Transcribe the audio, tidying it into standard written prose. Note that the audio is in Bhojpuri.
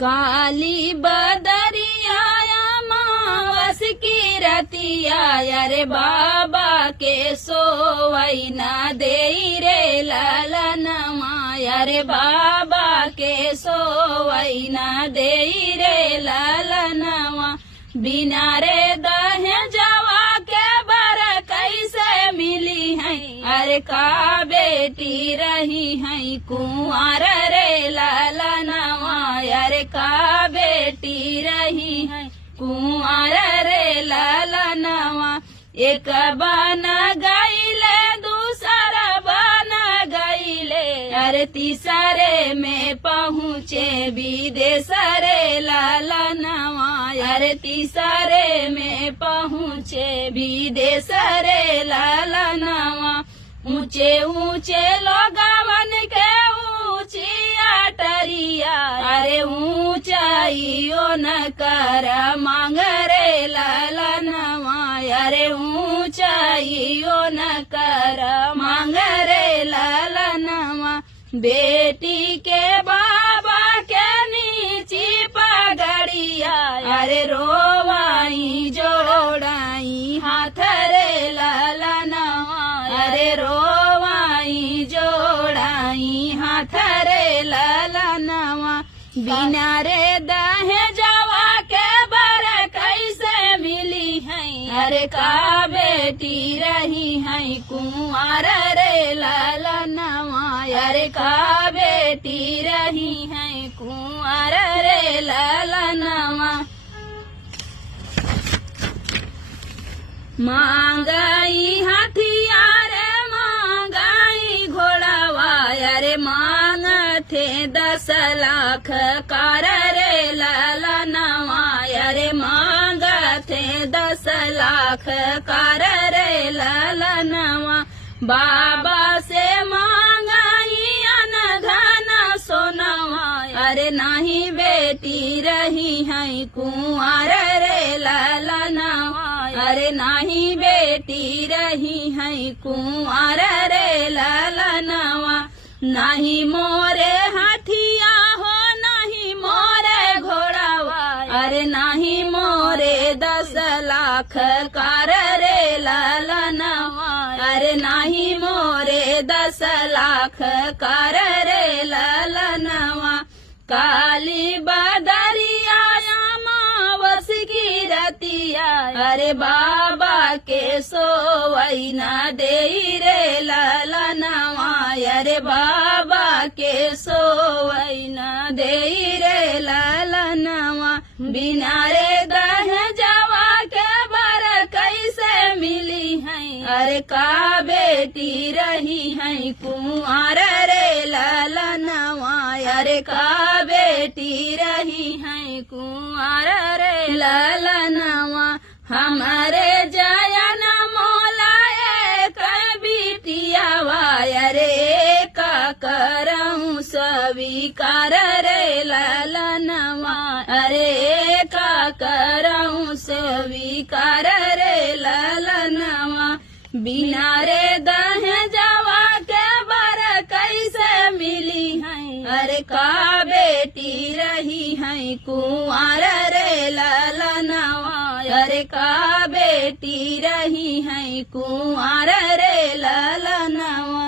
काली बदरिया अमावस की रतिया अरे बाबा के सोवई न देई रे ललनमा अरे बाबा के सोवई न देई रे ललनवा बिना रे दहेजवा के बर कैसे मिली है अरे का बेटी रही है कुंवर रे ललनवा अरे का बेटी रही है कुंवर रे ललनवा एक बन गईले दूसरा बन गईले अरे तीसरे में पहुँचे विदेश रे ललनवा अरे तीसरे में पहुँचे विदेश रे ललनवा ऊंचे ऊंचे लोगवन के ऊंची अटरिया अरे ऊंचाइयो न कर मांग रे ललनवा अरे ऊंचाइयो न कर मांग रे ललनवा बेटी के बाबा के नीची पगड़िया अरे रोवाई जोड़ाई हाथ रे ललनवा अरे रोवाई जोड़ाई हाथ रे ललनवा बिना रे दहेजवा के बर कैसे मिली है अरे का बेटी रही है कुंवर रे ललनवा अरे का बेटी रही है कुंवर रे ललनवा मांगाई हथियार मांगाई घोड़ावा अरे मांग थे 10 लाख कार रे ललनवा अरे मांग थे 10 लाख कार रे ललनवा बाबा से मांगाई अनधन सोनवा अरे नहीं बेटी रही है कुंवर रे ललनवा अरे नहीं बेटी रही है कुंवर रे ललनवा नहीं मोरे हथिया हो नहीं मोरे घोड़ावा अरे नहीं मोरे 10 लाख कार रे ललनवा अरे नहीं मोरे 10 लाख कार रे ललनवा काली बदरिया अमावस की रतिया अरे बाबा के सोवई न देई रे ललनवा अरे बाबा के सोवई न देई रे ललनवा बिना रे दहेजवा के बर कैसे मिली है अरे का बेटी रही है कुंवर रे ललनवा अरे का बेटी रही है कुंवर रे ललनवा हमारे जयन मोला एक बिटियावा अरे का करऊं स्वीकार रे ललनवा अरे का करऊं स्वीकार रे ललनवा बिना रे दहेजवा के बर कैसे मिली है अरे का बेटी रही है कुंवर रे ललनवा अरे का बेटी रही है कुंवर रे ललनवा